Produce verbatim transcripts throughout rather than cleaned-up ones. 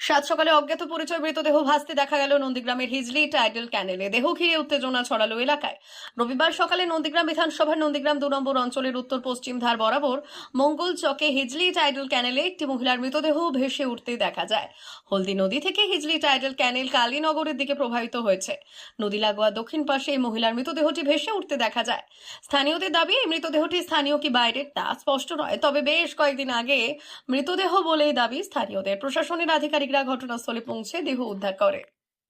সাত সকালে অজ্ঞাত পরিচয় মৃতদেহ ভাসতে দেখা গেল নন্দীগ্রামের হিজলি টাইডল ক্যানেলে। দেহ ঘিরে উত্তেজনা ছড়ালো এলাকায়। রবিবার সকালে নন্দীগ্রাম বিধানসভার নন্দীগ্রাম দু নম্বর অঞ্চলের উত্তর পশ্চিম ধার বরাবর মঙ্গল চকে হিজলি টাইডল ক্যানেলে একটি মহিলার মৃতদেহ ভেসে উঠতে দেখা যায়। হলদি নদী থেকে হিজলি টাইডল ক্যানেল কালীনগরের দিকে প্রবাহিত হয়েছে। নদী লাগোয়া দক্ষিণ পাশে এই মহিলার মৃতদেহটি ভেসে উঠতে দেখা যায়। স্থানীয়দের দাবি, এই মৃতদেহটি স্থানীয় কি বাইরের তা স্পষ্ট নয়, তবে বেশ কয়েকদিন আগে মৃতদেহ বলেই দাবি স্থানীয়দের। প্রশাসনের আধিকারিকরা ঘটনাস্থলে পৌঁছে দেহ উদ্ধার করে।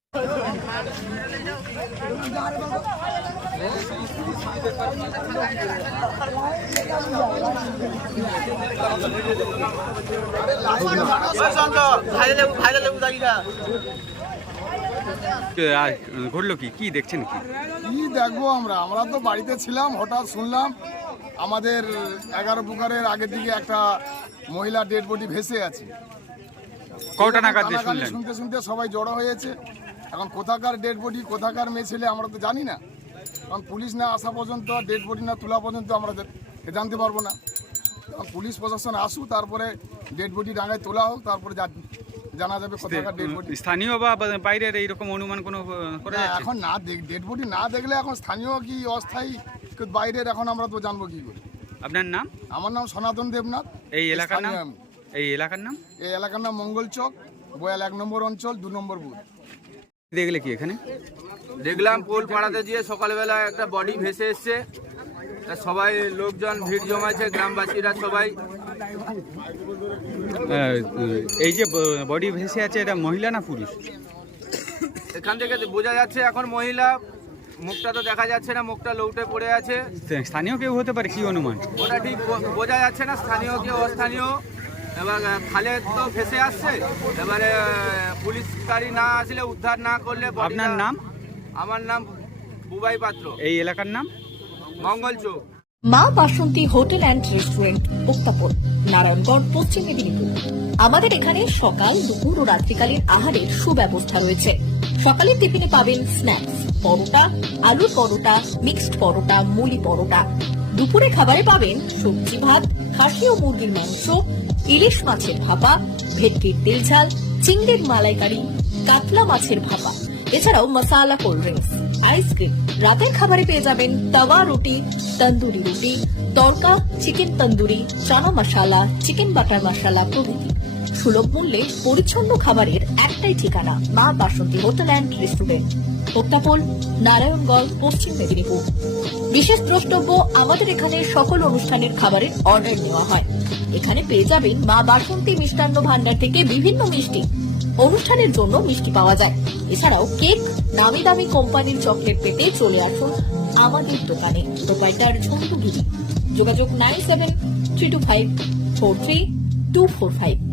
ঘটলো কি কি দেখছেন? কি কি দেখবো আমরা আমরা তো বাড়িতে ছিলাম, হঠাৎ শুনলাম আমাদের এগারো পুকুরের আগের দিকে একটা মহিলা ডেড বডি ভেসে আছে। কটা নাগাদ শুনলেন? শুনতে শুনতে সবাই জড়ো হয়েছে। এখন কোথাকার ডেড বডি, কোথাকার মেয়ে ছেলে আমরা তো জানি না। কারণ পুলিশ না আসা পর্যন্ত, ডেড বডি না তোলা পর্যন্ত আমরা জানতে পারবো না। কারণ পুলিশ প্রশাসন আসুক, তারপরে ডেড বডি ডাঙায় তোলা হোক, তারপরে জানা যাবে কোথাকার ডেড বডি। স্থানীয় বা বাইরের এইরকম অনুমান কোনো করে যাচ্ছে? এখন না ডেড বডি না দেখলে এখন স্থানীয় কি অস্থায়ী বাইরের এখন আমরা তো জানবো কি করে। আপনার নাম? আমার নাম সনাতন দেবনাথ। এই এলাকার নাম? এই এলাকার নাম এই এলাকার নাম মঙ্গল চক, বয়াল এক নম্বর অঞ্চল, দু নম্বর বুথ। দেখলে কি এখানে? দেখলাম পোল পাড়াতে গিয়ে সকালবেলা একটা বডি ভেসে এসছে। সবাই লোকজন ভিড় জমাইছে, গ্রামবাসীরা সবাই। এই যে বডি ভেসে আছে, এটা মহিলা না পুরুষ? এখান থেকে বোঝা যাচ্ছে এখন মহিলা, মুখটা তো দেখা যাচ্ছে না, মুখটা লৌটে পড়ে আছে। স্থানীয় কেউ হতে পারে, কি অনুমান? ওটা ঠিক বোঝা যাচ্ছে না স্থানীয় কি অস্থানীয়। এবার খালে তো ভেসে আসছে, এবারে পুলিশ গাড়ি না আসলে, উদ্ধার না করলে। আপনার নাম? আমার নাম বুবাই পাত্র। এই এলাকার নাম? Mangal Chowk. Maa Basanti hotel and restaurant, Uttapan, Narayangarh, Paschim Medinipur. আমাদের এখানে সকাল, দুপুর ও রাত্রিকালীন আহারের সুব্যবস্থা রয়েছে। সকালের টিফিনে পাবেন স্ন্যাক্স, পরোটা, আলুর পরোটা, মিক্সড পরোটা, মুলি পরোটা। দুপুরে খাবারে পাবেন সবজি ভাত, খাসি ও মুরগির মাংস, ইলিশ মাছের ভাপা, ভেটকির তেল ঝাল, চিংড়ির মালাইকারি, কাতলা মাছের ভাপা, এছাড়াও মশালা কোল্ড ড্রিঙ্কস, আইসক্রিম। রাতের খাবারে পেয়ে যাবেন তাওয়া রুটি, তন্দুরি রুটি, tadka, chicken tandoori, chana masala, chicken butter masala প্রভৃতি। সুলভ মূল্যে পরিচ্ছন্ন খাবারের একটাই ঠিকানা, Maa Basanti hotel and restaurant, Uttapan, Narayangarh, Paschim Medinipur. বিশেষ দ্রষ্টব্য, আমাদের এখানে সকল অনুষ্ঠানের খাবারের অর্ডার নেওয়া হয়। এখানে পেয়ে যাবেন মা বাসন্তী মিষ্টান্ন ভান্ডার থেকে বিভিন্ন মিষ্টি। অনুষ্ঠানের জন্য মিষ্টি পাওয়া যায়। এছাড়াও কেক, নামি দামি কোম্পানির চকলেট পেতে চলে আসুন আমাদের দোকানে। প্রোপাইটার ঝন্টু গিরি। যোগাযোগ nine seven three two five four three two four five.